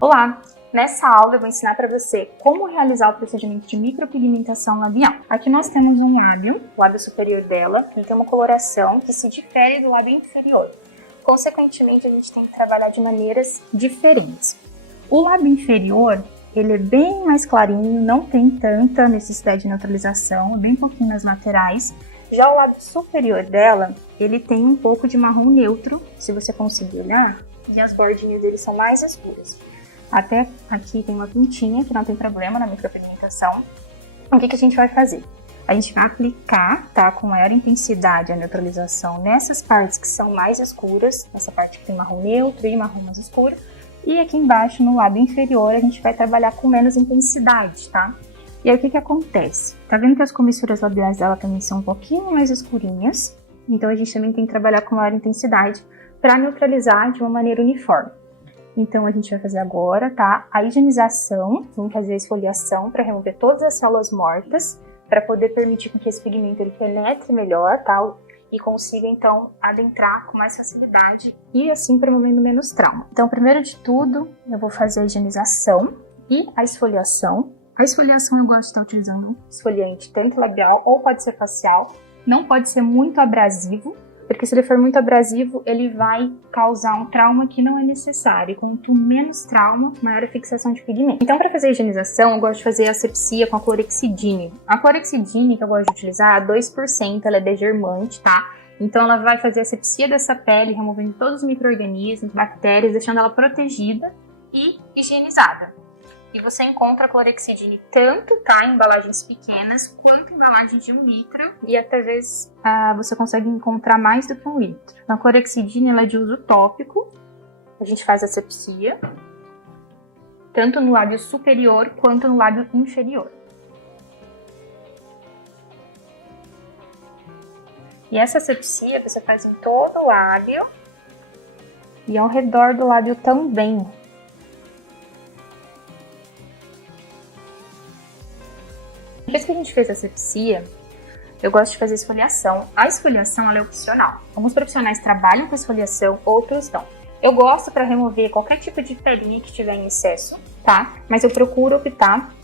Olá! Nessa aula eu vou ensinar para você como realizar o procedimento de micropigmentação labial. Aqui nós temos um lábio, o lábio superior dela, ele tem uma coloração que se difere do lábio inferior. Consequentemente, a gente tem que trabalhar de maneiras diferentes. O lábio inferior, ele é bem mais clarinho, não tem tanta necessidade de neutralização, bem pouquinho nas laterais. Já o lábio superior dela, ele tem um pouco de marrom neutro, se você conseguir olhar, e as bordinhas dele são mais escuras. Até aqui tem uma pintinha, que não tem problema na micropigmentação. O que a gente vai fazer? A gente vai aplicar, tá, com maior intensidade a neutralização nessas partes que são mais escuras, nessa parte que tem marrom neutro e marrom mais escuro. E aqui embaixo, no lábio inferior, a gente vai trabalhar com menos intensidade, tá? E aí o que acontece? Tá vendo que as comissuras labiais dela também são um pouquinho mais escurinhas? Então a gente também tem que trabalhar com maior intensidade para neutralizar de uma maneira uniforme. Então a gente vai fazer agora, tá? A higienização, vamos fazer a esfoliação para remover todas as células mortas, para poder permitir que esse pigmento ele penetre melhor, tá? E consiga então adentrar com mais facilidade e assim promovendo menos trauma. Então, primeiro de tudo, eu vou fazer a higienização e a esfoliação. A esfoliação eu gosto de estar utilizando esfoliante tanto labial ou pode ser facial. Não pode ser muito abrasivo, porque se ele for muito abrasivo, ele vai causar um trauma que não é necessário. Quanto menos trauma, maior a fixação de pigmento. Então, para fazer a higienização, eu gosto de fazer a asepsia com a clorexidine. A clorexidine que eu gosto de utilizar, 2%, ela é degermante, tá? Então, ela vai fazer a asepsia dessa pele, removendo todos os micro-organismos, bactérias, deixando ela protegida e higienizada. E você encontra a clorexidine tanto, tá, em embalagens pequenas, quanto em embalagens de 1 litro. E até vezes você consegue encontrar mais do que 1 litro. Então, a clorexidine ela é de uso tópico. A gente faz a asepsia, tanto no lábio superior quanto no lábio inferior. E essa asepsia você faz em todo o lábio e ao redor do lábio também. Depois que a gente fez a asepsia, eu gosto de fazer esfoliação. A esfoliação ela é opcional. Alguns profissionais trabalham com esfoliação, outros não. Eu gosto para remover qualquer tipo de pelinha que tiver em excesso, tá? Mas eu procuro optar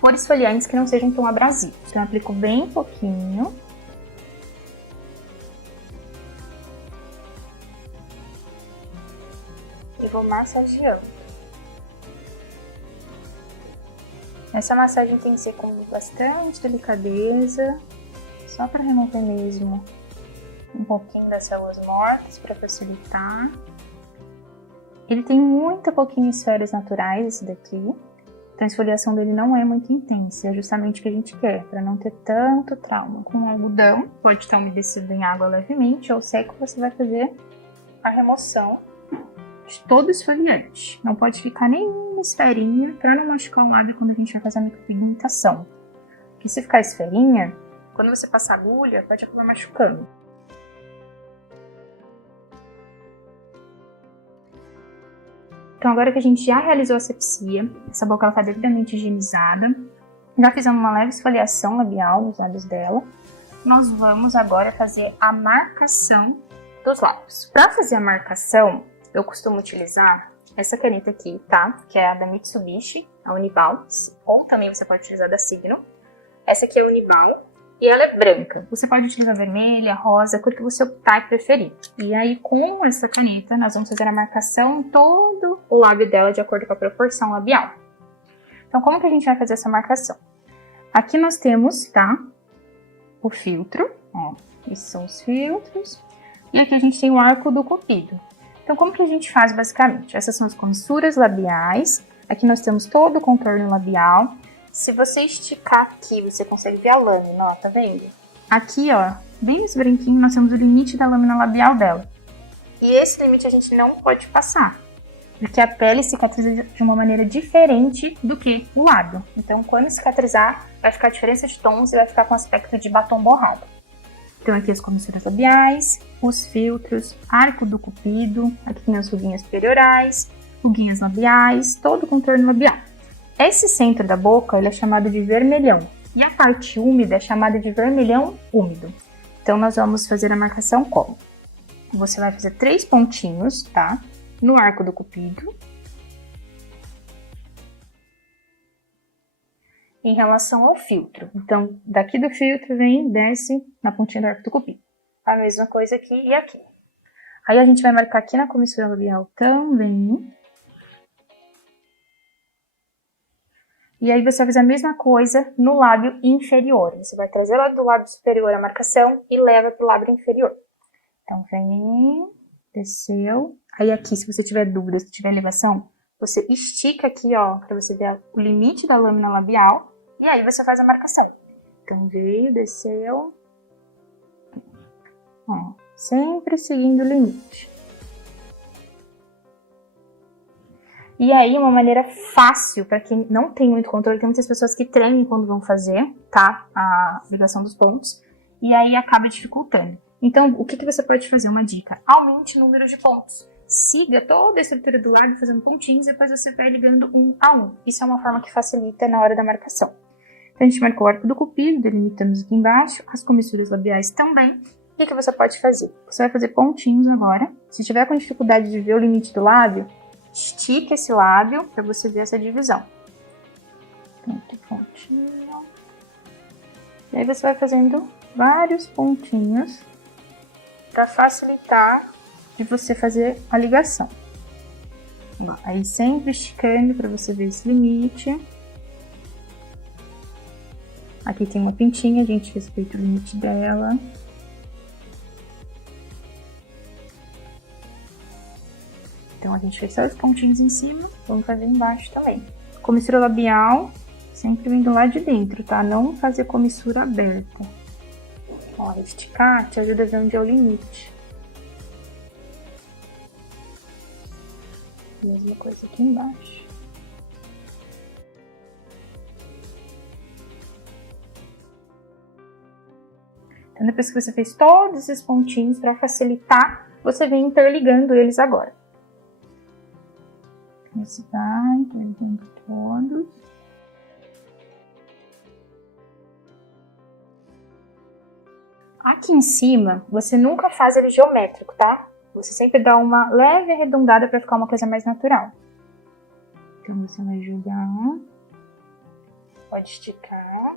por esfoliantes que não sejam tão abrasivos. Então eu aplico bem pouquinho. E vou massageando. Essa massagem tem que ser com bastante delicadeza, só para remover mesmo um pouquinho das células mortas para facilitar. Ele tem muito pouquinho esferas naturais, esse daqui, então a esfoliação dele não é muito intensa, é justamente o que a gente quer, para não ter tanto trauma. Com algodão, pode estar umedecido em água levemente, ou seco, você vai fazer a remoção de todo o esfoliante. Não pode ficar nenhuma esferinha para não machucar o lábio quando a gente vai fazer a micropigmentação. Porque se ficar esferinha, quando você passar agulha, pode acabar machucando. Então agora que a gente já realizou a asepsia, essa boca está devidamente higienizada, já fizemos uma leve esfoliação labial nos lábios dela, nós vamos agora fazer a marcação dos lábios. Para fazer a marcação, eu costumo utilizar essa caneta aqui, tá? Que é a da Mitsubishi, a Uniball, ou também você pode utilizar da Signo. Essa aqui é a Uniball e ela é branca. Você pode utilizar vermelha, rosa, a cor que você optar e preferir. E aí, com essa caneta, nós vamos fazer a marcação em todo o lábio dela de acordo com a proporção labial. Então, como que a gente vai fazer essa marcação? Aqui nós temos, tá? O filtro, ó. Esses são os filtros. E aqui a gente tem o arco do cupido. Então, como que a gente faz basicamente? Essas são as comissuras labiais. Aqui nós temos todo o contorno labial. Se você esticar aqui, você consegue ver a lâmina, ó, tá vendo? Aqui, ó, bem nesse branquinho, nós temos o limite da lâmina labial dela. E esse limite a gente não pode passar, porque a pele cicatriza de uma maneira diferente do que o lábio. Então, quando cicatrizar, vai ficar a diferença de tons e vai ficar com aspecto de batom borrado. Então aqui as comissuras labiais, os filtros, arco do cupido, aqui tem as ruguinhas periorais, ruguinhas labiais, todo o contorno labial. Esse centro da boca ele é chamado de vermelhão e a parte úmida é chamada de vermelhão úmido. Então nós vamos fazer a marcação como? Você vai fazer 3 pontinhos, tá? No arco do cupido. em relação ao filtro. Então, daqui do filtro vem e desce na pontinha do arco do cupido. A mesma coisa aqui e aqui. Aí a gente vai marcar aqui na comissura labial também. E aí você vai fazer a mesma coisa no lábio inferior. Você vai trazer lá do lábio superior a marcação e leva para o lábio inferior. Então, vem, desceu. Aí aqui, se você tiver dúvida, se tiver elevação, você estica aqui, ó, para você ver o limite da lâmina labial. E aí você faz a marcação. Então, veio, desceu. Ó, sempre seguindo o limite. E aí, uma maneira fácil, para quem não tem muito controle, tem muitas pessoas que tremem quando vão fazer, tá? A ligação dos pontos. E aí acaba dificultando. Então, o que você pode fazer? Uma dica: aumente o número de pontos. Siga toda a estrutura do lábio fazendo pontinhos e depois você vai ligando um a um. Isso é uma forma que facilita na hora da marcação. Então, a gente marcou o arco do cupido, delimitamos aqui embaixo, as comissuras labiais também. O que você pode fazer? Você vai fazer pontinhos agora. Se tiver com dificuldade de ver o limite do lábio, estica esse lábio para você ver essa divisão. Pontinho. E aí você vai fazendo vários pontinhos para facilitar de você fazer a ligação. Aí sempre esticando para você ver esse limite. Aqui tem uma pintinha, a gente respeita o limite dela. Então, a gente fez só os pontinhos em cima, vamos fazer embaixo também. Comissura labial, sempre vindo lá de dentro, tá? Não fazer comissura aberta. Ó, esticar te ajuda a ver onde é o limite. Mesma coisa aqui embaixo. Então, depois que você fez todos esses pontinhos, para facilitar, você vem interligando eles agora. Você vai interligando todos. Aqui em cima, você nunca faz ele geométrico, tá? Você sempre dá uma leve arredondada para ficar uma coisa mais natural. Então, você vai jogar. Pode esticar.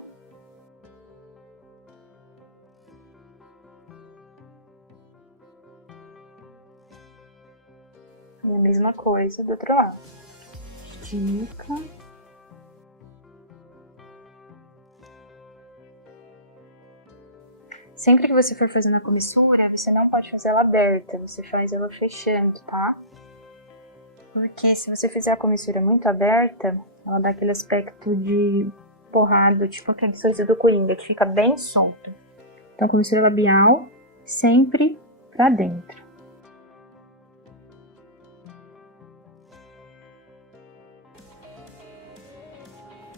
E a mesma coisa do outro lado. Estica. Sempre que você for fazendo a comissura, você não pode fazer ela aberta, você faz ela fechando, tá? Porque se você fizer a comissura muito aberta, ela dá aquele aspecto de porrado, tipo aquele sorriso do Coringa, que fica bem solto. Então, comissura labial, sempre pra dentro.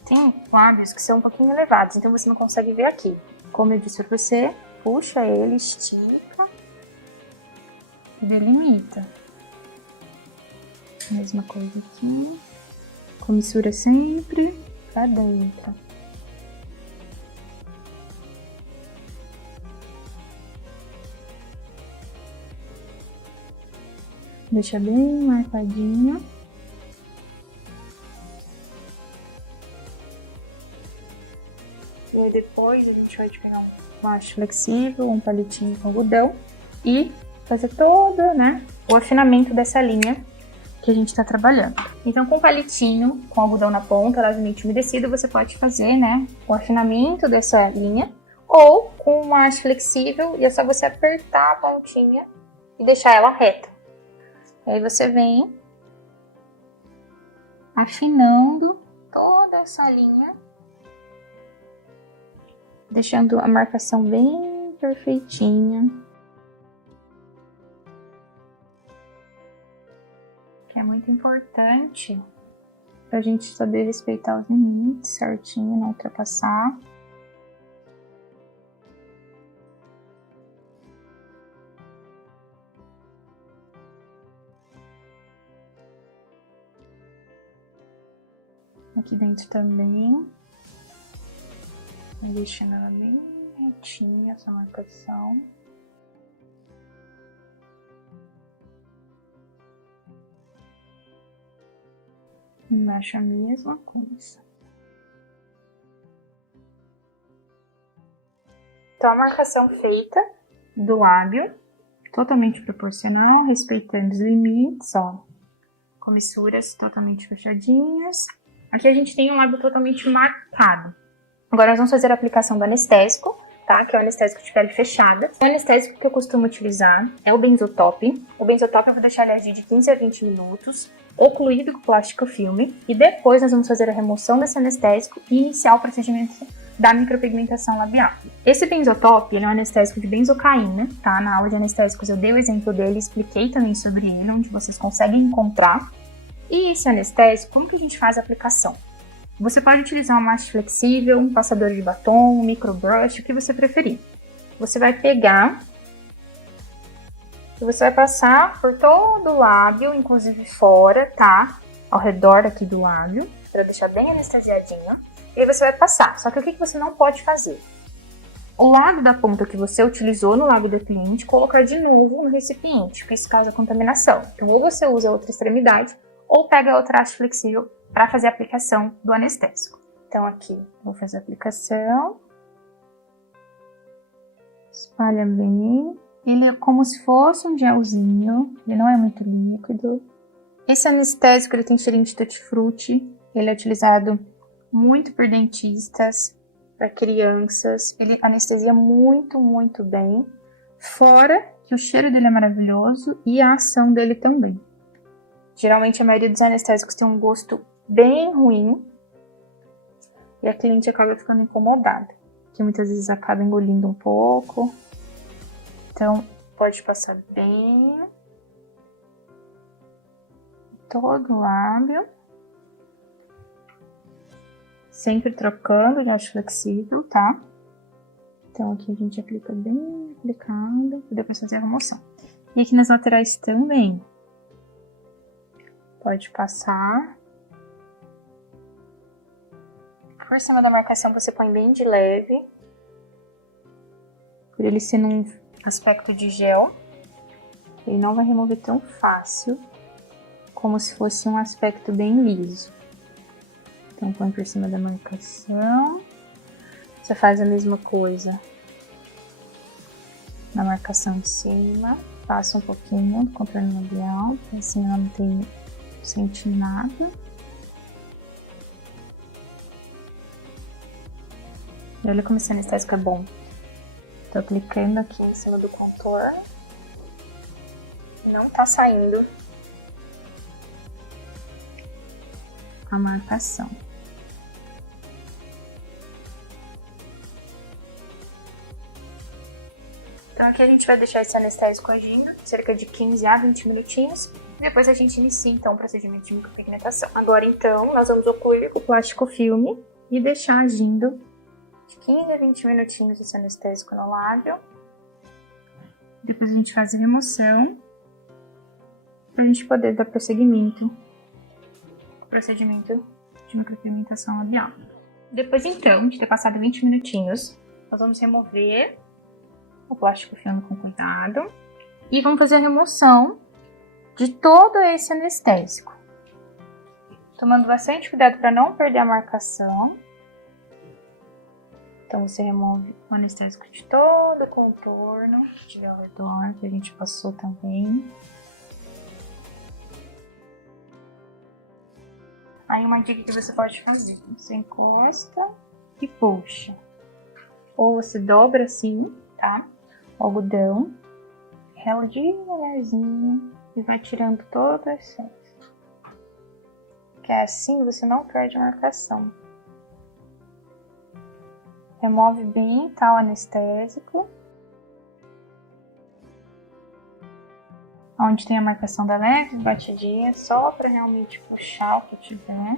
Tem lábios que são um pouquinho elevados, então você não consegue ver aqui. Como eu disse pra você, puxa ele, estica e delimita. Mesma coisa aqui. Comissura sempre pra dentro. Deixa bem marcadinho. E aí depois a gente vai pegar um macho flexível, um palitinho com algodão e fazer todo, né, o afinamento dessa linha que a gente está trabalhando. Então, com o palitinho, com algodão na ponta, levemente umedecido, você pode fazer, né, o afinamento dessa linha, ou com um macho flexível, e é só você apertar a pontinha e deixar ela reta. Aí você vem afinando toda essa linha, deixando a marcação bem perfeitinha. Que é muito importante pra gente saber respeitar os limites certinho, não ultrapassar. Aqui dentro também. Deixando ela bem retinha, essa marcação. Embaixo a mesma coisa. Então, a marcação feita do lábio, totalmente proporcional, respeitando os limites, ó. Comissuras totalmente fechadinhas. Aqui a gente tem um lábio totalmente marcado. Agora nós vamos fazer a aplicação do anestésico, tá? Que é o anestésico de pele fechada. O anestésico que eu costumo utilizar é o Benzotope. O Benzotope eu vou deixar ele agir de 15 a 20 minutos, ocluído com plástico filme. E depois nós vamos fazer a remoção desse anestésico e iniciar o procedimento da micropigmentação labial. Esse Benzotope, ele é um anestésico de benzocaína, tá? Na aula de anestésicos eu dei o exemplo dele, expliquei também sobre ele, onde vocês conseguem encontrar. E esse anestésico, como que a gente faz a aplicação? Você pode utilizar uma haste flexível, um passador de batom, um microbrush, o que você preferir. Você vai pegar e você vai passar por todo o lábio, inclusive fora, tá? Ao redor aqui do lábio, para deixar bem anestesiadinho. E aí você vai passar. Só que o que você não pode fazer? O lado da ponta que você utilizou no lábio do cliente, colocar de novo no recipiente, porque isso causa contaminação. Então, ou você usa a outra extremidade, ou pega a outra haste flexível para fazer a aplicação do anestésico. Então, aqui, vou fazer a aplicação. Espalha bem. Ele é como se fosse um gelzinho, ele não é muito líquido. Esse anestésico, ele tem cheirinho de tutti-frutti, ele é utilizado muito por dentistas, para crianças. Ele anestesia muito, muito bem. Fora que o cheiro dele é maravilhoso e a ação dele também. Geralmente a maioria dos anestésicos tem um gosto bem ruim e a cliente acaba ficando incomodada, que muitas vezes acaba engolindo um pouco. Então pode passar bem todo o lábio. Sempre trocando de haste flexível, tá? Então aqui a gente aplica bem aplicado, para depois fazer a remoção. E aqui nas laterais também. Pode passar. Por cima da marcação você põe bem de leve. Por ele ser num aspecto de gel, ele não vai remover tão fácil como se fosse um aspecto bem liso. Então põe por cima da marcação. Você faz a mesma coisa na marcação de cima. Passa um pouquinho do contorno labial, assim ela não tem sentir nada. E olha como esse anestésico é bom. Tô aplicando aqui em cima do contorno. Não tá saindo a marcação. Então aqui a gente vai deixar esse anestésico agindo cerca de 15 a 20 minutinhos. E depois a gente inicia então o procedimento de micropigmentação. Agora então nós vamos ocluir o plástico filme e deixar agindo de 15 a 20 minutinhos esse anestésico no lábio. Depois a gente faz a remoção para a gente poder dar prosseguimento ao procedimento de micropigmentação labial. Depois então de ter passado 20 minutinhos, nós vamos remover o plástico filme com cuidado e vamos fazer a remoção de todo esse anestésico, tomando bastante cuidado para não perder a marcação. Então você remove o anestésico de todo o contorno que tiver ao redor, que a gente passou também. Aí uma dica que você pode fazer: você encosta e puxa, ou você dobra assim, tá? O algodão, rela devagarzinho e vai tirando todo o excesso. Que é assim você não perde a marcação. Remove bem, tá, o anestésico. Onde tem a marcação da leve batidinha, só para realmente puxar o que tiver.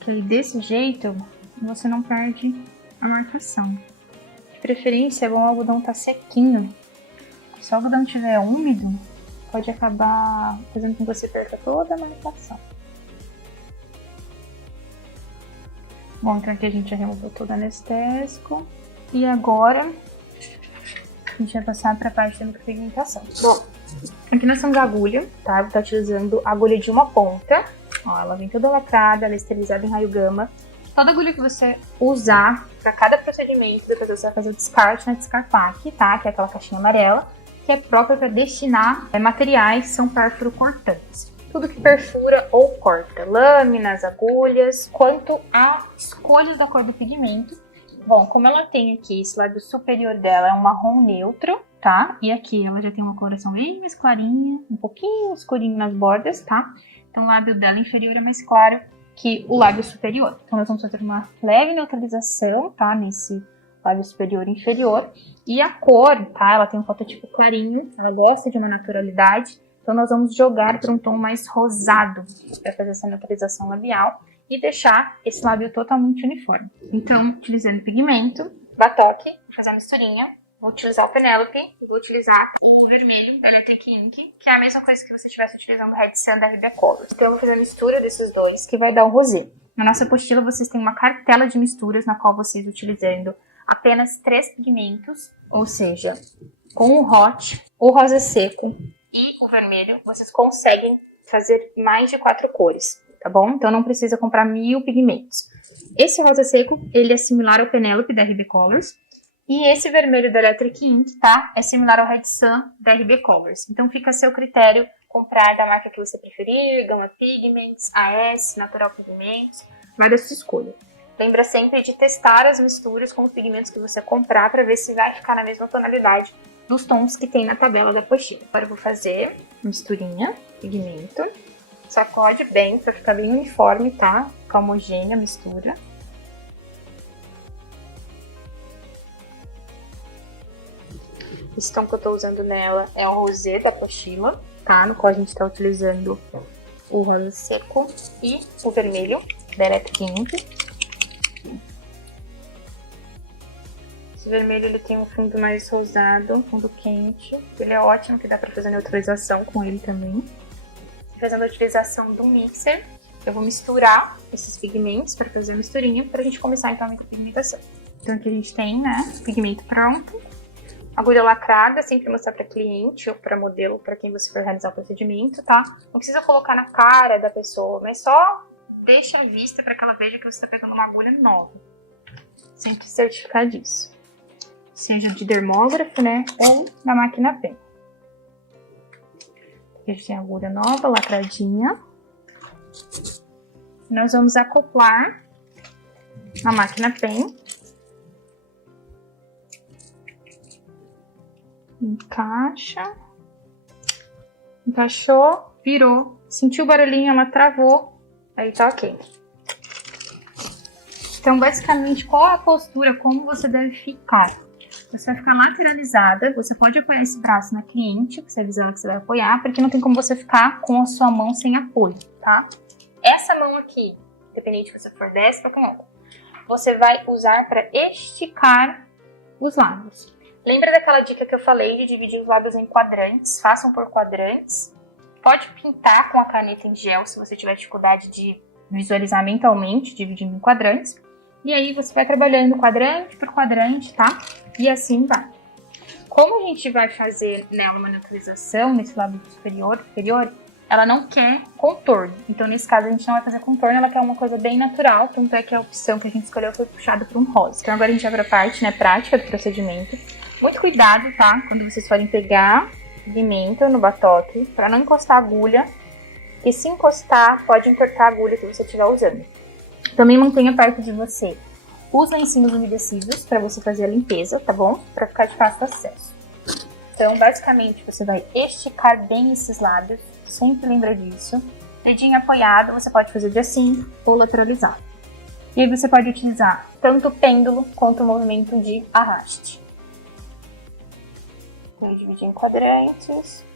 Que aí desse jeito você não perde a marcação. De preferência é bom o algodão tá sequinho. Se o algodão estiver úmido, pode acabar fazendo com que você perca toda a marcação. Bom, então aqui a gente já removeu todo o anestésico. E agora a gente vai passar para a parte da micropigmentação. Bom, aqui nós temos a agulha, tá? Eu vou estar utilizando a agulha de uma ponta. Ó, ela vem toda lacrada, ela é esterilizada em raio gama. Toda agulha que você usar para cada procedimento, depois você vai fazer o descarte na Descarpac, tá? Que é aquela caixinha amarela, que é própria para destinar materiais que são perfuro-cortantes. Tudo que perfura ou corta, lâminas, agulhas. Quanto à escolha da cor do pigmento, bom, como ela tem aqui, esse lado superior dela é um marrom neutro, tá? E aqui ela já tem uma coloração bem mais clarinha, um pouquinho escurinho nas bordas, tá? Então o lábio dela inferior é mais claro que o lábio superior. Então nós vamos fazer uma leve neutralização, tá? Nesse lábio superior e inferior. E a cor, tá? Ela tem um fototipo clarinho, ela gosta de uma naturalidade. Então nós vamos jogar para um tom mais rosado para fazer essa neutralização labial e deixar esse lábio totalmente uniforme. Então, utilizando pigmento, batoque, vou fazer a misturinha. Vou utilizar o Penelope e vou utilizar o vermelho da Electric Ink, que é a mesma coisa que você estivesse utilizando o Red Sun da RB Colors. Então eu vou fazer a mistura desses dois, que vai dar o rosé. Na nossa apostila vocês têm uma cartela de misturas, na qual vocês utilizando apenas 3 pigmentos, ou seja, com o Hot, o rosa seco e o vermelho, vocês conseguem fazer mais de 4 cores, tá bom? Então não precisa comprar 1000 pigmentos. Esse rosa seco, ele é similar ao Penelope da RB Colors. E esse vermelho da Electric Ink, tá? É similar ao Red Sun da RB Colors. Então fica a seu critério comprar da marca que você preferir, Gama Pigments, AS, Natural Pigments, vai da sua escolha. Lembra sempre de testar as misturas com os pigmentos que você comprar para ver se vai ficar na mesma tonalidade dos tons que tem na tabela da apostila. Agora eu vou fazer misturinha, pigmento, sacode bem para ficar bem uniforme, tá? Ficar homogênea a mistura. Esse tom que eu tô usando nela é o rosé da apostila, tá? No qual a gente tá utilizando o rosa seco e o vermelho da Electric Ink. Esse vermelho ele tem um fundo mais rosado, um fundo quente. Ele é ótimo, que dá pra fazer neutralização com ele também. Fazendo a utilização do mixer, eu vou misturar esses pigmentos para fazer a misturinha, pra gente começar então a micropigmentação. Então aqui a gente tem, né, o pigmento pronto. Agulha lacrada, sempre mostrar para cliente ou para modelo, para quem você for realizar o procedimento, tá? Não precisa colocar na cara da pessoa, mas só deixa à vista para que ela veja que você está pegando uma agulha nova. Sempre certificar disso. Seja de dermógrafo, né? Ou na máquina pen. Aqui a gente tem a agulha nova, lacradinha. Nós vamos acoplar na máquina pen. Encaixa. Encaixou, virou. Sentiu o barulhinho, ela travou. Aí tá ok. Então, basicamente, qual a postura, como você deve ficar? Você vai ficar lateralizada. Você pode apoiar esse braço na cliente, que você avisar que você vai apoiar, porque não tem como você ficar com a sua mão sem apoio, tá? Essa mão aqui, independente se você for destra ou canhota, você vai usar para esticar os lábios. Lembra daquela dica que eu falei de dividir os lábios em quadrantes? Façam por quadrantes. Pode pintar com a caneta em gel se você tiver dificuldade de visualizar mentalmente, dividindo em quadrantes. E aí você vai trabalhando quadrante por quadrante, tá? E assim vai. Como a gente vai fazer nela uma neutralização nesse lábio superior, inferior, ela não quer contorno. Então nesse caso a gente não vai fazer contorno, ela quer uma coisa bem natural. Tanto é que a opção que a gente escolheu foi puxada para um rosa. Então agora a gente vai para a parte, né, prática do procedimento. Muito cuidado, tá? Quando vocês forem pegar pigmento no batoque, para não encostar a agulha, que se encostar, pode entortar a agulha que você estiver usando. Também mantenha perto de você os lencinhos umedecidos para você fazer a limpeza, tá bom? Para ficar de fácil acesso. Então, basicamente, você vai esticar bem esses lábios, sempre lembra disso. Dedinho apoiado, você pode fazer de assim ou lateralizado. E aí você pode utilizar tanto o pêndulo quanto o movimento de arraste. Vou dividir em quadrantes.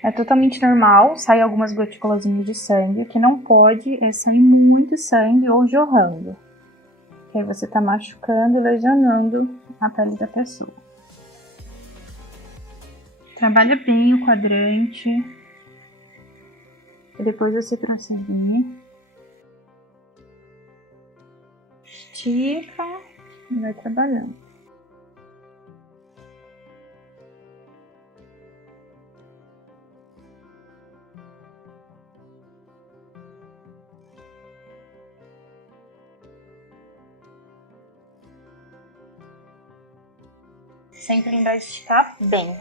É totalmente normal, sai algumas gotículas de sangue. O que não pode é sair muito sangue ou jorrando. que aí você tá machucando e lesionando a pele da pessoa. Trabalha bem o quadrante. E depois você prosseguir. Estica e vai trabalhando. Sempre lembrar de esticar bem.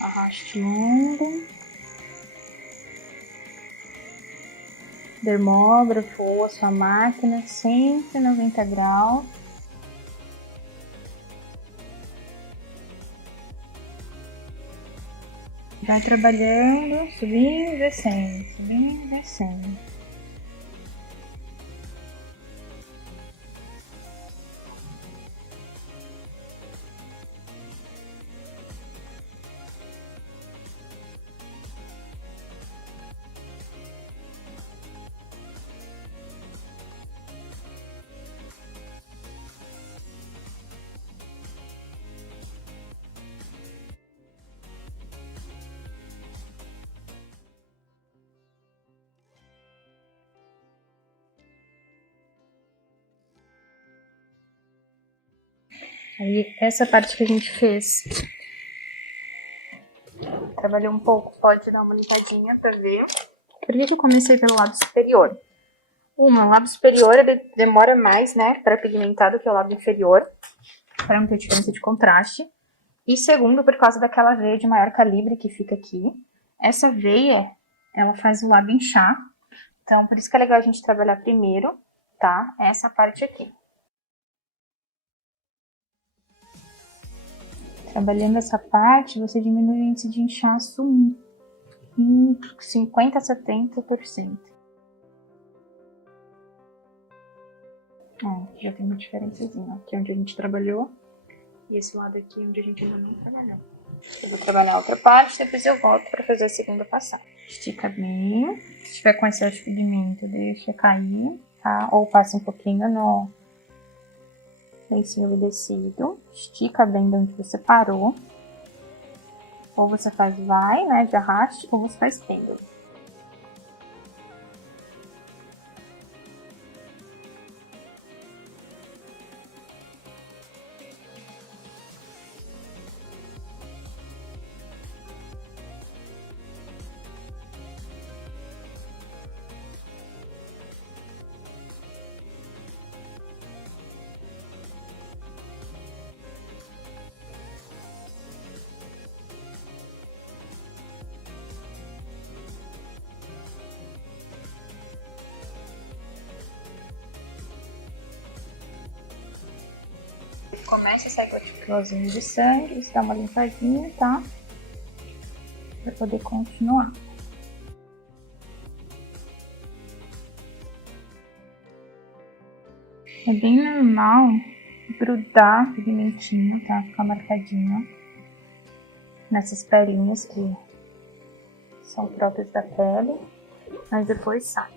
Arraste longo. Dermógrafo ou a sua máquina, sempre 90 graus. Vai trabalhando, subindo e descendo, subindo e descendo. Aí, essa parte que a gente fez, trabalhou um pouco, pode dar uma limpadinha pra ver. Por que eu comecei pelo lábio superior? O lábio superior ele demora mais, né, para pigmentar do que o lábio inferior, para não ter diferença de contraste. E segundo, por causa daquela veia de maior calibre que fica aqui. Essa veia, ela faz o lábio inchar. Então, por isso que é legal a gente trabalhar primeiro, tá? Essa parte aqui. Trabalhando essa parte, você diminui o índice de inchaço em 50% a 70%. Ó, já tem uma diferençazinha. Aqui é onde a gente trabalhou. E esse lado aqui é onde a gente ainda não trabalhou. Eu vou trabalhar a outra parte, depois eu volto para fazer a segunda passada. Estica bem. Se tiver com excesso de pigmento, deixa cair, tá? Ou passa um pouquinho no lencinho umedecido. Estica bem de onde você parou. Ou você faz vai, né, de arraste, ou você faz pêndulo. Começa a sair gotinhas de sangue, você dá uma limpadinha, tá? Pra poder continuar. É bem normal grudar pigmentinho, tá? Ficar marcadinho nessas pelinhas que são próprias da pele, mas depois sai.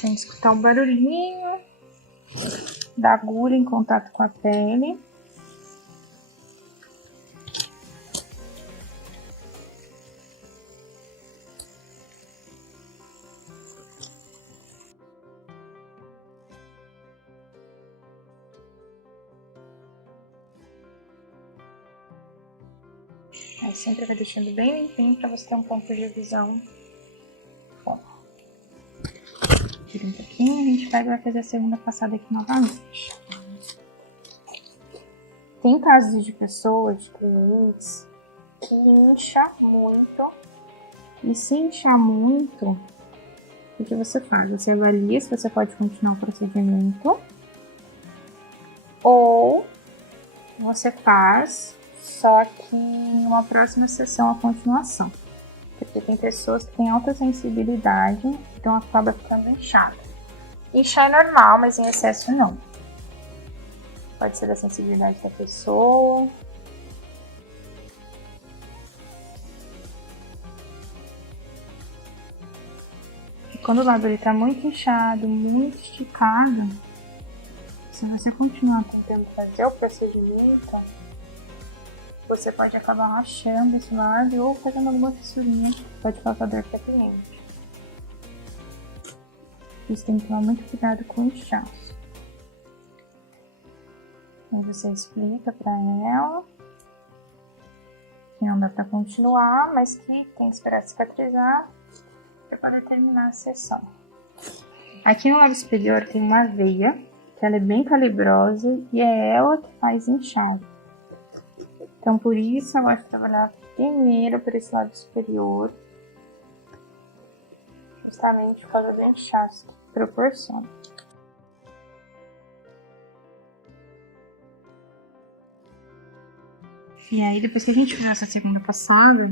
Tem que escutar o barulhinho da agulha em contato com a pele. Aí sempre vai deixando bem limpinho para você ter um ponto de visão. Bom, tira um pouquinho, a gente pega e vai fazer a segunda passada aqui novamente. Tem casos de pessoas, de clientes, que incha muito. E se inchar muito, o que você faz? Você avalia se você pode continuar o procedimento. Ou você faz, só que em uma próxima sessão a continuação. Porque tem pessoas que têm alta sensibilidade, então acaba ficando inchada. Inchar é normal, mas em excesso não. Pode ser da sensibilidade da pessoa. E quando o lábio está muito inchado, muito esticado, se você continuar tentando fazer o procedimento, você pode acabar rachando esse lábio ou fazendo alguma fissurinha, pode causar dor para cliente. Você tem que tomar muito cuidado com o inchaço. Aí você explica para ela que não dá para continuar, mas que tem que esperar cicatrizar para poder terminar a sessão. Aqui no lábio superior tem uma veia, que ela é bem calibrosa e é ela que faz inchado. Então por isso eu gosto de trabalhar primeiro por esse lábio superior, justamente por causa do inchaço que proporciona. E aí, depois que a gente fizer essa segunda passada,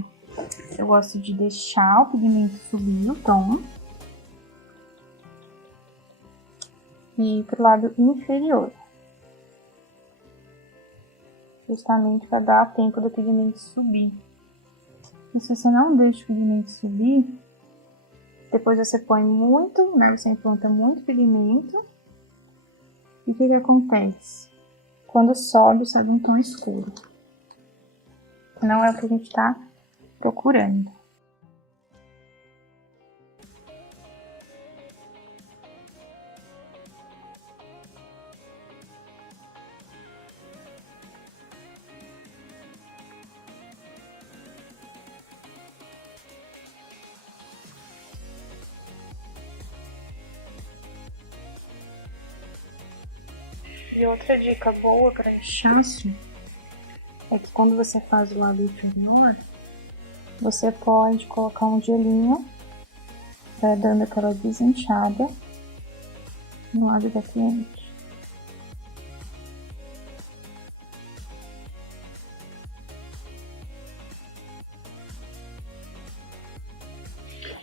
eu gosto de deixar o pigmento subir o tom e ir pro lado inferior. Justamente para dar tempo do pigmento subir. Mas se você não deixa o pigmento subir, depois você põe muito, né? Você implanta muito pigmento. E o que que acontece? Quando sobe um tom escuro. Não é o que a gente está procurando. E outra dica boa para inchaço é que quando você faz o lábio inferior, você pode colocar um gelinho para dando aquela desinchada no lado da cliente.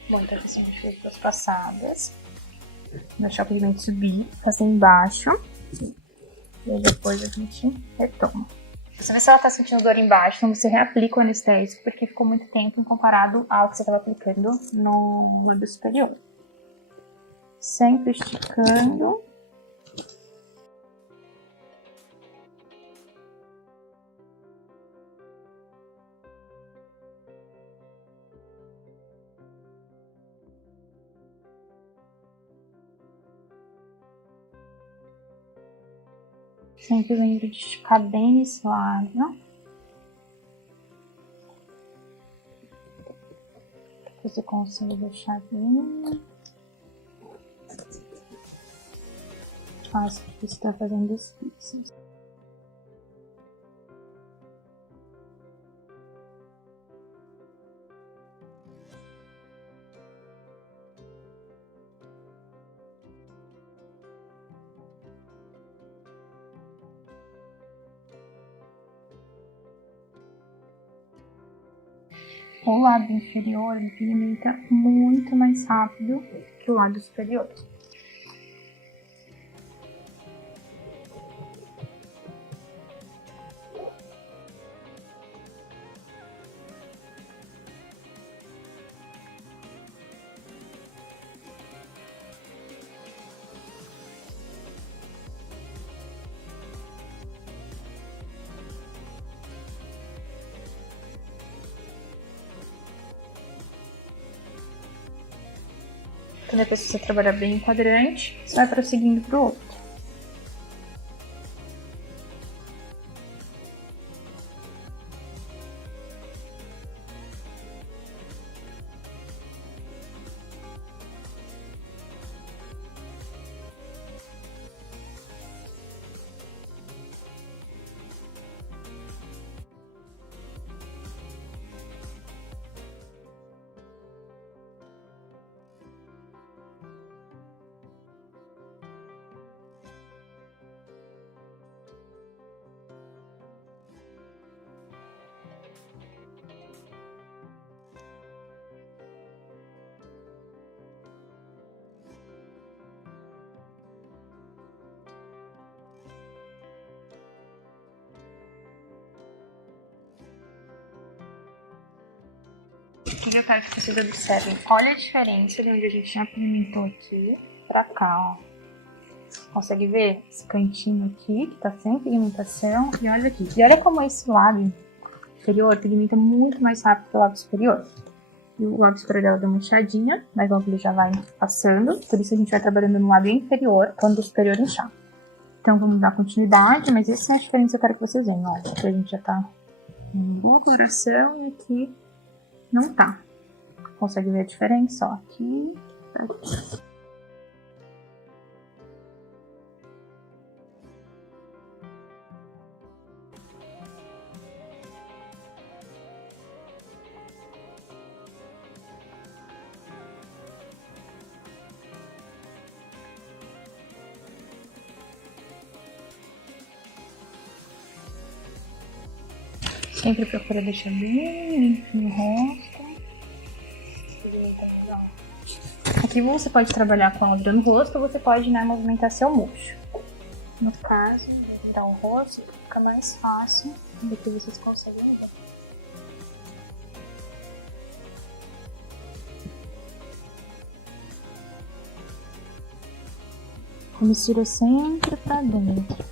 Bom, então assim, a gente fez duas passadas. Deixar o pigmento subir, fazer embaixo. E aí depois a gente retoma. Se você está sentindo dor embaixo, então você reaplica o anestésico, porque ficou muito tempo comparado ao que você estava aplicando no lábio superior. Sempre esticando. Sempre lembro de esticar bem esse lábio. Você consegue deixar bem fácil que você está fazendo os pixels. O lábio inferior ele pigmenta muito mais rápido que o lábio superior. Então, depois que você trabalhar bem o quadrante, você vai prosseguindo para o outro. que eu quero que vocês observem. Olha a diferença de onde a gente já pigmentou aqui pra cá, ó. Consegue ver esse cantinho aqui, que tá sem pigmentação, e olha aqui. E olha como esse lábio inferior pigmenta muito mais rápido que o lábio superior. E o lábio superior dela deu uma inchadinha, mas logo ele já vai passando, por isso a gente vai trabalhando no lábio inferior, quando o superior inchar. Então vamos dar continuidade, mas essa é a diferença que eu quero que vocês vejam, ó. Aqui a gente já tá com boa coloração e aqui não tá. Consegue ver a diferença, ó, aqui, aqui. Sempre procura deixar bem limpinho o rosto. Aqui você pode trabalhar com a óleo no rosto ou você pode ir na movimentação murcho. No caso, de virar o rosto, fica mais fácil do que vocês conseguem ver. Mistura sempre pra dentro.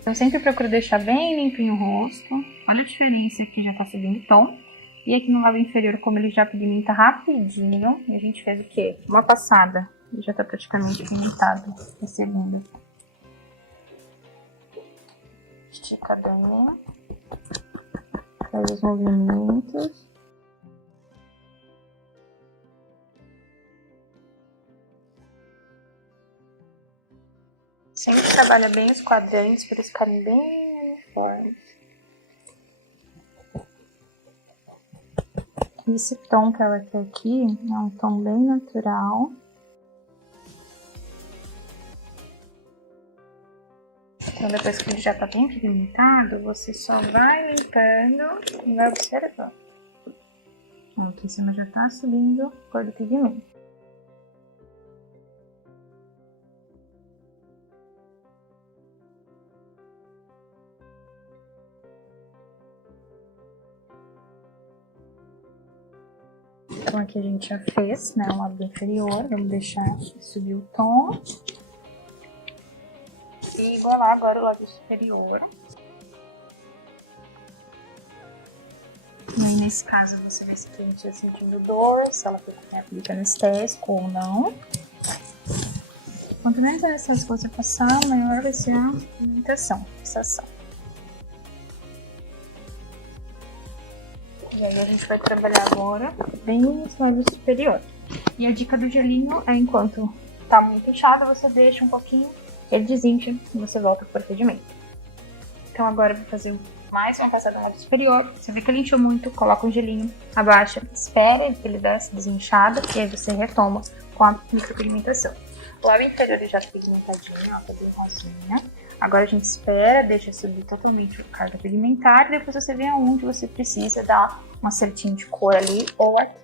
Então sempre procuro deixar bem limpinho o rosto. Olha a diferença aqui, já tá subindo o tom. E aqui no lábio inferior, como ele já pigmenta rapidinho, e a gente fez o quê? Uma passada. Ele já tá praticamente pigmentado. A segunda. Estica bem. Faz os movimentos. Sempre trabalha bem os quadrantes para eles ficarem bem uniformes. Esse tom que ela tem aqui é um tom bem natural. Então depois que ele já tá bem pigmentado, você só vai limpando e vai observando. Aqui em cima já tá subindo a cor do pigmento. Então aqui a gente já fez, né, o lábio inferior, vamos deixar subir o tom. E igualar agora o lábio superior. E aí, nesse caso, você vai sentir sentindo dor, se ela aplica anestésico ou não. Quanto menos anestésico você passar, maior vai ser a pigmentação, fixação. E aí a gente vai trabalhar agora bem no lábio superior. E a dica do gelinho é, enquanto tá muito inchado, você deixa um pouquinho, ele desincha e você volta pro procedimento. Então agora eu vou fazer mais uma passada no lábio superior. Você vê que ele inchou muito, coloca um gelinho, abaixa, espera ele dar essa desinchada e aí você retoma com a micropigmentação. O lábio inferior já tá pigmentadinho, ó, tá bem rosinha. Agora a gente espera, deixa subir totalmente a carga pigmentar e depois você vê aonde você precisa dar um acertinho de cor ali ou aqui.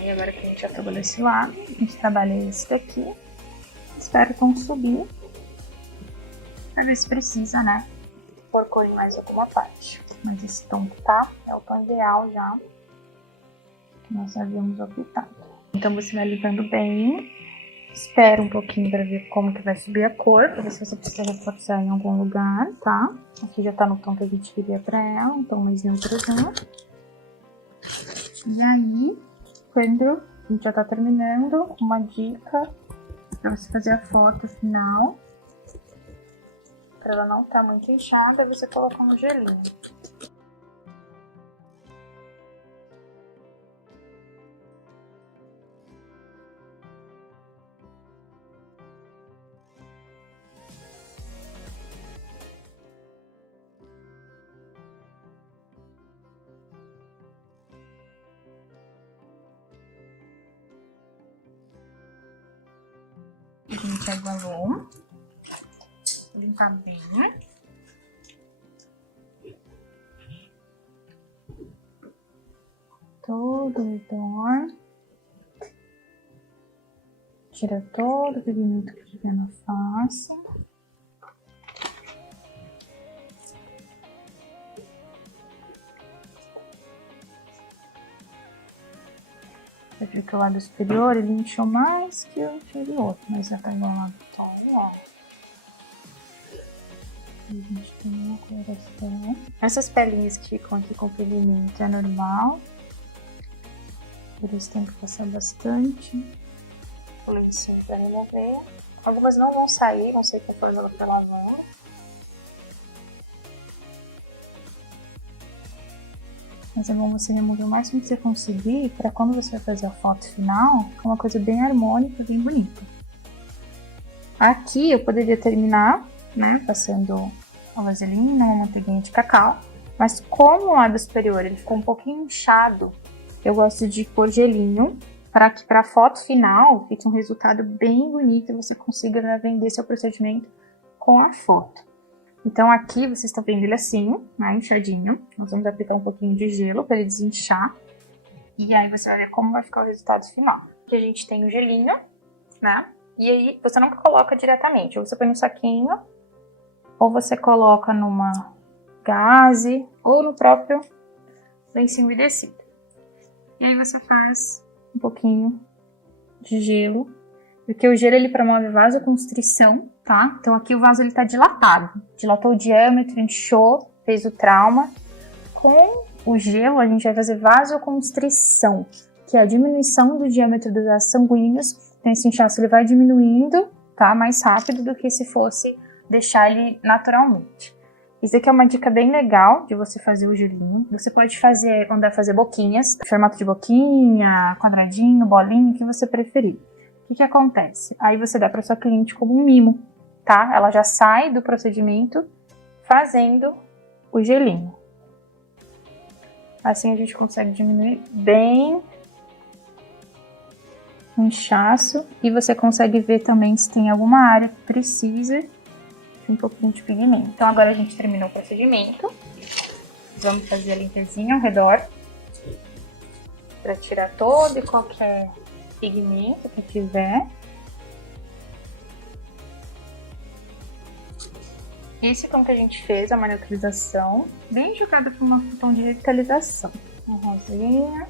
Aí agora que a gente já trabalhou esse lado, a gente trabalha esse daqui. Espero então subir pra ver se precisa, né, pôr cor em mais alguma parte. Mas esse tom que tá é o tom ideal já que nós havíamos optado. Então você vai limpando bem, espera um pouquinho para ver como que vai subir a cor, para ver se você precisa reforçar em algum lugar, tá? Aqui já tá no tom que a gente queria pra ela, um tom mais neutrozinho. E aí, quando a gente já tá terminando, uma dica para você fazer a foto final, para ela não tá muito inchada, você coloca um gelinho. A gente pega o balão, limpar bem. Todo o redor. Tira todo o pigmento que tiver na face. Você viu que o lado superior ele inchou mais que o inferior, mas já pegou o lado todo, ó. A gente tem uma coloração. Essas pelinhas que ficam aqui com o pigmento é normal. Eles têm que passar bastante lencinho para remover. Algumas não vão sair, vão sair conforme ela for lavando. Mas é bom você remover o máximo que você conseguir para quando você vai fazer a foto final, ficar uma coisa bem harmônica, bem bonita. Aqui eu poderia terminar, né, passando a vaselina, uma manteiguinha de cacau, mas como o lado superior ele ficou um pouquinho inchado, eu gosto de pôr gelinho para que para a foto final fique um resultado bem bonito e você consiga vender seu procedimento com a foto. Então aqui vocês estão vendo ele assim, né, inchadinho. Nós vamos aplicar um pouquinho de gelo para ele desinchar. E aí você vai ver como vai ficar o resultado final. Aqui a gente tem o gelinho, né? E aí você não coloca diretamente, ou você põe no saquinho, ou você coloca numa gaze, ou no próprio lencinho umedecido. E aí você faz um pouquinho de gelo, porque o gelo ele promove vasoconstrição, tá? Então aqui o vaso ele tá dilatado, dilatou o diâmetro, inchou, fez o trauma. Com o gelo a gente vai fazer vasoconstrição, que é a diminuição do diâmetro dos vasos sanguíneos. Então esse inchaço ele vai diminuindo, tá? Mais rápido do que se fosse deixar ele naturalmente. Isso aqui é uma dica bem legal de você fazer o gelinho. Você pode fazer, mandar fazer boquinhas, formato de boquinha, quadradinho, bolinha, o que você preferir. O que acontece? Aí você dá para sua cliente como um mimo, tá? Ela já sai do procedimento fazendo o gelinho. Assim a gente consegue diminuir bem o inchaço e você consegue ver também se tem alguma área que precisa de um pouquinho de pigmento. Então agora a gente terminou o procedimento. Vamos fazer a limpezinha ao redor para tirar todo e qualquer pigmento que tiver. Esse tom que a gente fez, uma neutralização, bem jogada para um tom de revitalização. Uma rosinha.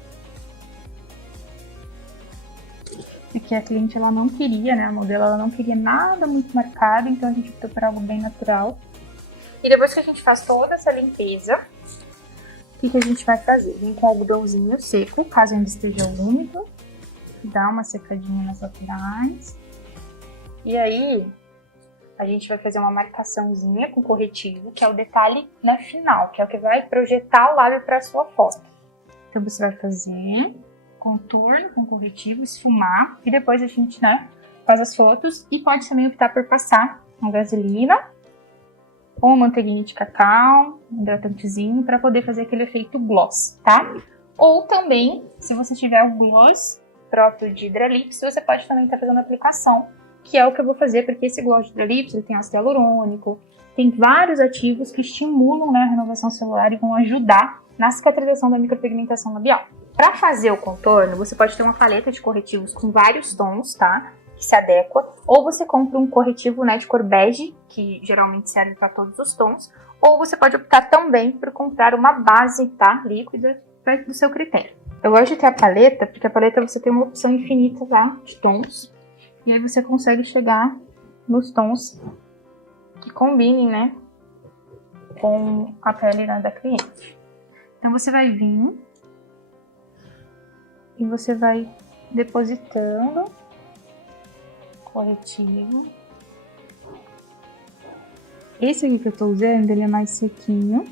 Aqui a cliente ela não queria, né? A modelo ela não queria nada muito marcado, então a gente optou por algo bem natural. E depois que a gente faz toda essa limpeza, o que a gente vai fazer? Vem com algodãozinho seco, caso ainda esteja úmido. Dá uma secadinha nas laterais. E aí, a gente vai fazer uma marcaçãozinha com corretivo, que é o detalhe na final, que é o que vai projetar o lábio para a sua foto. Então você vai fazer contorno com corretivo, esfumar, e depois a gente, né, faz as fotos. E pode também optar por passar uma vaselina ou uma manteiguinha de cacau, um hidratantezinho, para poder fazer aquele efeito gloss, tá? Ou também, se você tiver o gloss próprio de Hidralips, você pode também estar fazendo a aplicação, que é o que eu vou fazer, porque esse gloss de Hidralips, ele tem ácido hialurônico, tem vários ativos que estimulam, né, a renovação celular e vão ajudar na cicatrização da micropigmentação labial. Para fazer o contorno, você pode ter uma paleta de corretivos com vários tons, tá? Que se adequa. Ou você compra um corretivo, né, de cor bege, que geralmente serve para todos os tons. Ou você pode optar também por comprar uma base, tá? Líquida, do seu critério. Eu gosto de ter a paleta, porque a paleta você tem uma opção infinita lá de tons. E aí você consegue chegar nos tons que combinem, né, com a pele, né, da cliente. Então você vai vir e você vai depositando corretivo. Esse aqui que eu tô usando, ele é mais sequinho.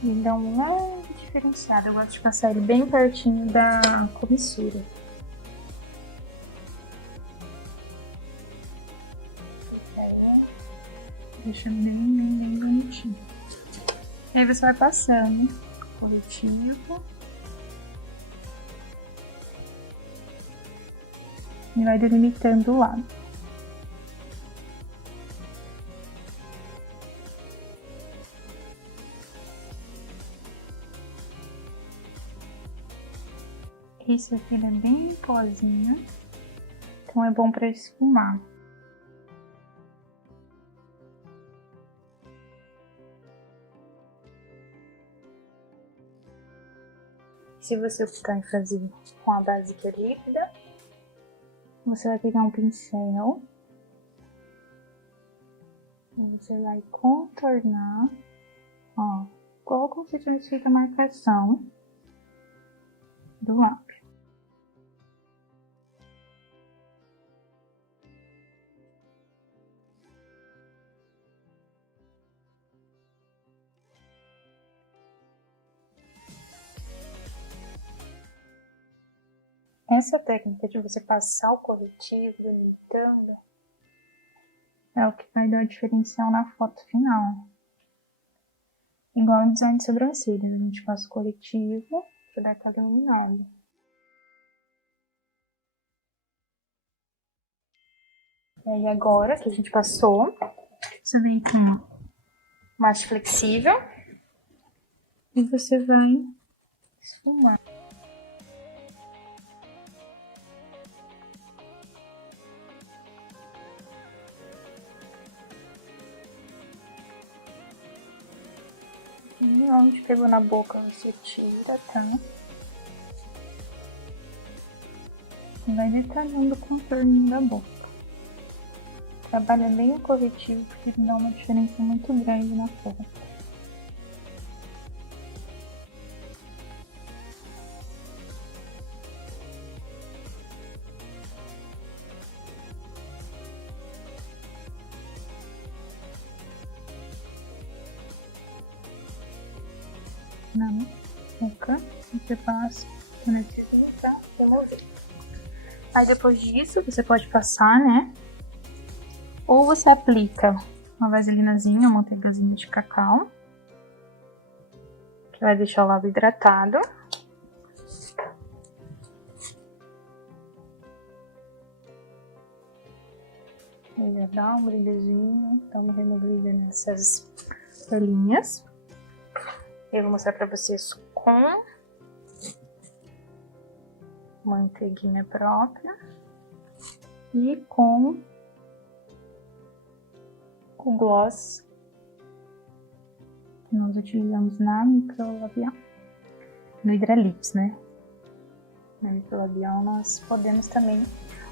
E dá um leve diferenciado. Eu gosto de passar ele bem pertinho da comissura. Deixa bem bonitinho. E aí você vai passando corretivo. E vai delimitando o lado. Esse aqui ele é bem pozinho, então é bom para esfumar. Se você optar em fazer com a base que é líquida, você vai pegar um pincel, você vai contornar, ó, igual como se tivesse feito a marcação do lápis. Essa técnica de você passar o corretivo delimitando é o que vai dar o diferencial na foto final. Igual no design de sobrancelhas, a gente passa o corretivo para dar aquela iluminada. E aí agora que a gente passou, você vem com mate flexível e você vai esfumar. E onde pegou na boca você tira, tá? E vai detalhando o contorno da boca. Trabalha bem o corretivo porque ele dá uma diferença muito grande na foto. Na boca, você passa o netilho pra remover. Aí depois disso, você pode passar, né? Ou você aplica uma vaselinazinha, uma manteigazinha de cacau, que vai deixar o lábio hidratado. Aí já dá um brilhozinho, dá uma removida nessas pelinhas. Eu vou mostrar pra vocês com manteiguinha própria e com o gloss que nós utilizamos na microlabial, no Hidralips, né? Na microlabial nós podemos também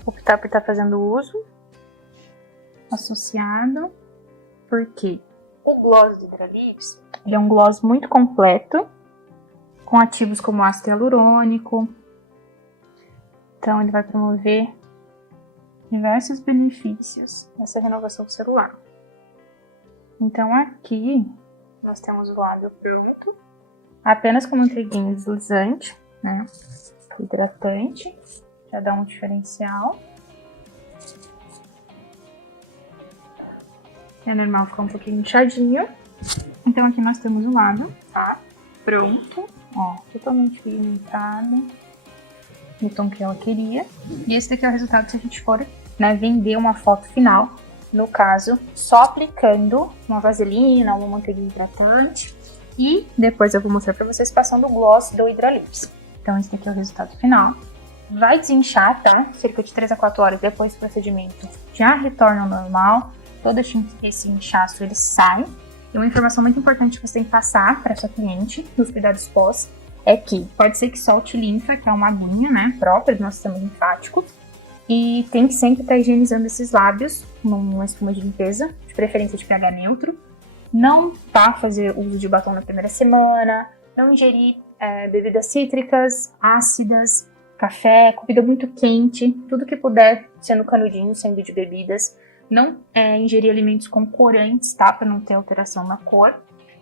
optar por estar fazendo uso associado, porque o gloss do Hidralips ele é um gloss muito completo, com ativos como ácido hialurônico. Então ele vai promover diversos benefícios nessa renovação celular. Então aqui nós temos o lábio pronto, apenas com manteiguinha deslizante, né? Hidratante, já dá um diferencial. É normal ficar um pouquinho inchadinho. Então aqui nós temos o lábio, tá? Pronto, ó, totalmente pigmentado, no tom que ela queria. E esse daqui é o resultado se a gente for, né, vender uma foto final no caso, só aplicando uma vaselina, uma manteiguinha hidratante. E depois eu vou mostrar pra vocês passando o gloss do Hidralips. Então esse daqui é o resultado final. Vai desinchar, tá? Cerca de 3 a 4 horas depois do procedimento já retorna ao normal. Todo esse inchaço ele sai. E uma informação muito importante que você tem que passar para sua cliente nos cuidados pós é que pode ser que solte linfa, que é uma aguinha, né, própria do nosso sistema linfático. E tem que sempre estar higienizando esses lábios numa espuma de limpeza, de preferência de pH neutro. Não fazer uso de batom na primeira semana, não ingerir bebidas cítricas, ácidas, café, comida muito quente, tudo que puder sendo canudinho, sendo de bebidas. Não ingerir alimentos com corantes, tá? Para não ter alteração na cor.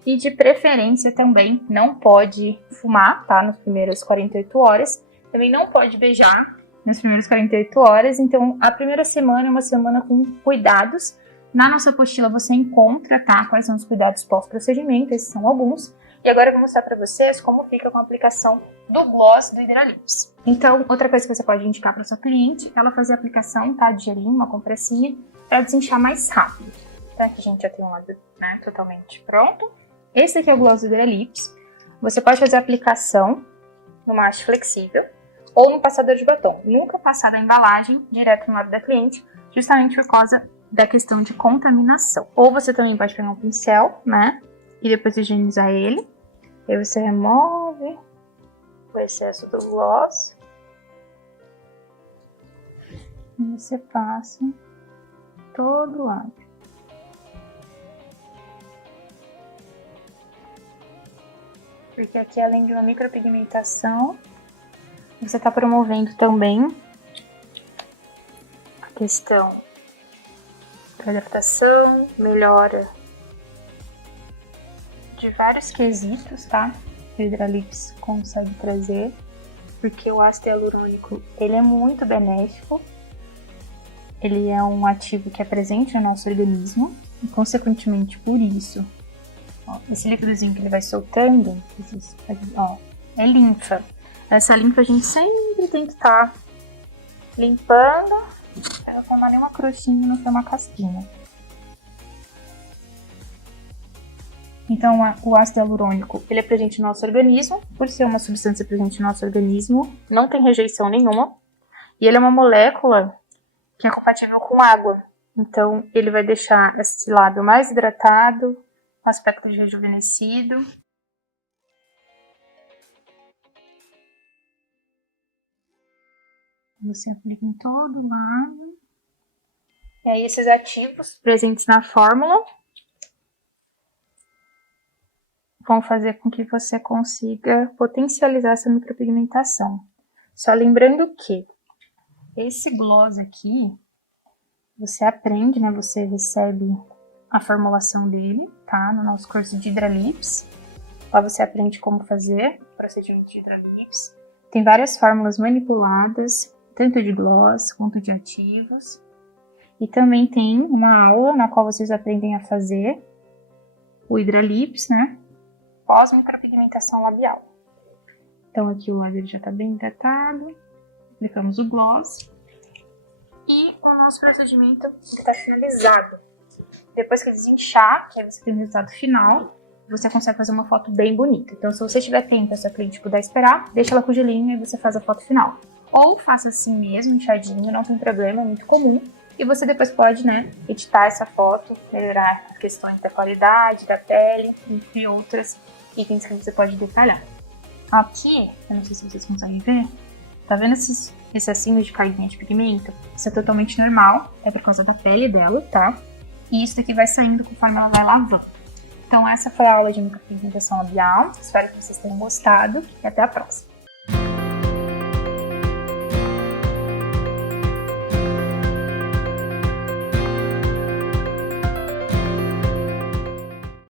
E de preferência também não pode fumar, tá? Nas primeiras 48 horas. Também não pode beijar nas primeiras 48 horas. Então, a primeira semana é uma semana com cuidados. Na nossa apostila você encontra, tá? Quais são os cuidados pós-procedimento, esses são alguns. E agora eu vou mostrar pra vocês como fica com a aplicação do gloss do Hidralips. Então, outra coisa que você pode indicar para sua cliente é ela fazer a aplicação, tá? De gelinho, uma compressinha, para desinchar mais rápido. Então aqui a gente já tem um lado, né, totalmente pronto. Esse aqui é o gloss do Hidralips. Você pode fazer a aplicação numa haste flexível ou no passador de batom. Nunca passar da embalagem direto no lado da cliente, justamente por causa da questão de contaminação. Ou você também pode pegar um pincel, né, e depois higienizar ele. Aí você remove o excesso do gloss. E você passa todo o lado. Porque aqui, além de uma micropigmentação, você está promovendo também a questão da hidratação, melhora de vários quesitos, tá? Que o Hidralips consegue trazer, porque o ácido hialurônico, ele é muito benéfico. Ele é um ativo que é presente no nosso organismo e, consequentemente, por isso, ó, esse líquidozinho que ele vai soltando, ó, é linfa. Essa linfa a gente sempre tem que estar limpando para não formar nenhuma crostinha, não formar casquinha. Então, o ácido hialurônico, ele é presente no nosso organismo. Por ser uma substância presente no nosso organismo, não tem rejeição nenhuma. E ele é uma molécula que é compatível com água. Então, ele vai deixar esse lábio mais hidratado, com aspecto de rejuvenescido. Você aplica em todo o lado. E aí, esses ativos presentes na fórmula vão fazer com que você consiga potencializar essa micropigmentação. Só lembrando que esse gloss aqui, você aprende, né? Você recebe a formulação dele, tá? No nosso curso de Hidralips. Lá você aprende como fazer o procedimento de Hidralips. Tem várias fórmulas manipuladas, tanto de gloss quanto de ativos. E também tem uma aula na qual vocês aprendem a fazer o Hidralips, né? Pós-micropigmentação labial. Então aqui o lábio já está bem hidratado. Aplicamos o gloss. E o nosso procedimento está finalizado. Depois que desinchar, que aí você tem o resultado final, você consegue fazer uma foto bem bonita. Então, se você tiver tempo e a sua cliente puder esperar, deixa ela com o gelinho e você faz a foto final. Ou faça assim mesmo, inchadinho, não tem problema, é muito comum. E você depois pode, né, editar essa foto, melhorar as questões da qualidade, da pele, entre outras itens que você pode detalhar. Aqui, eu não sei se vocês conseguem ver, tá vendo esse acima de caidinha de pigmento? Isso é totalmente normal, é por causa da pele dela, tá? E isso daqui vai saindo conforme ela vai lavando. Então essa foi a aula de micropigmentação labial, espero que vocês tenham gostado e até a próxima.